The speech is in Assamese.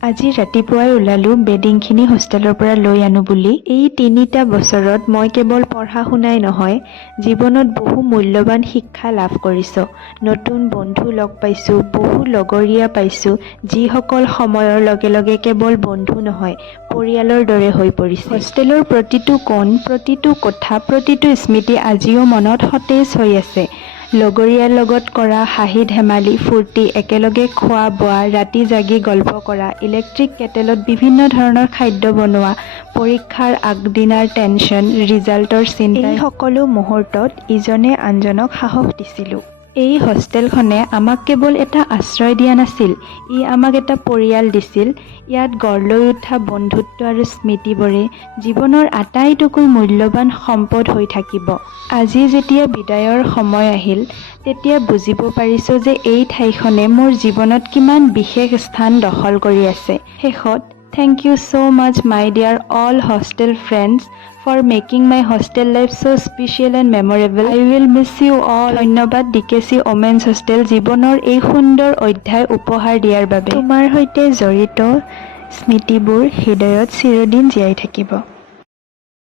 আজি ৰাতিপুৱাই ওলালো বেডিংখিনি হোষ্টেলৰ পৰা লৈ আনো বুলি। এই ৩টা বছৰত মই কেৱল পঢ়া শুনাই নহয়, জীৱনত বহু মূল্যৱান শিক্ষা লাভ কৰিছোঁ। নতুন বন্ধু লগ পাইছোঁ, বহু লগৰীয়া পাইছোঁ, যিসকল সময়ৰ লগে লগে কেৱল বন্ধু নহয়, পৰিয়ালৰ দৰে হৈ পৰিছে। হোষ্টেলৰ প্ৰতিটো কোণ, প্ৰতিটো কথা, প্ৰতিটো স্মৃতি আজিও মনত সতেজ হৈ আছে। লগৰীয়াৰ লগত কৰা হাঁহি ধেমালি, ফূৰ্তি, একেলগে খোৱা বোৱা, ৰাতি জাগি গল্প কৰা, ইলেক্ট্ৰিক কেটেলত বিভিন্ন ধৰণৰ খাদ্য বনোৱা, পৰীক্ষাৰ আগদিনাৰ টেনচন, ৰিজাল্টৰ চিন্তা, এই সকলো মুহূৰ্তত ইজনে আনজনক সাহস দিছিলোঁ। এই হোষ্টেলখনে আমাক কেৱল এটা আশ্ৰয় দিয়া নাছিল, ই আমাক এটা পৰিয়াল দিছিল। ইয়াত গঢ় লৈ উঠা বন্ধুত্ব আৰু স্মৃতিবোৰে জীৱনৰ আটাইতকৈ মূল্যৱান সম্পদ হৈ থাকিব। আজি যেতিয়া বিদায়ৰ সময় আহিল, তেতিয়া বুজিব পাৰিছোঁ যে এই ঠাইখনে মোৰ জীৱনত কিমান বিশেষ স্থান দখল কৰি আছে। শেষত, thank you so' much my dear all hostel friends for making my hostel life so' special and memorable. I will miss you all. ধন্যবাদ ডিকেচি ওমেন্স হোষ্টেল জীৱনৰ এই সুন্দৰ অধ্যায় উপহাৰ দিয়াৰ বাবে। তোমাৰ সৈতে জড়িত স্মৃতিবোৰ হৃদয়ত চিৰদিন জীয়াই থাকিব।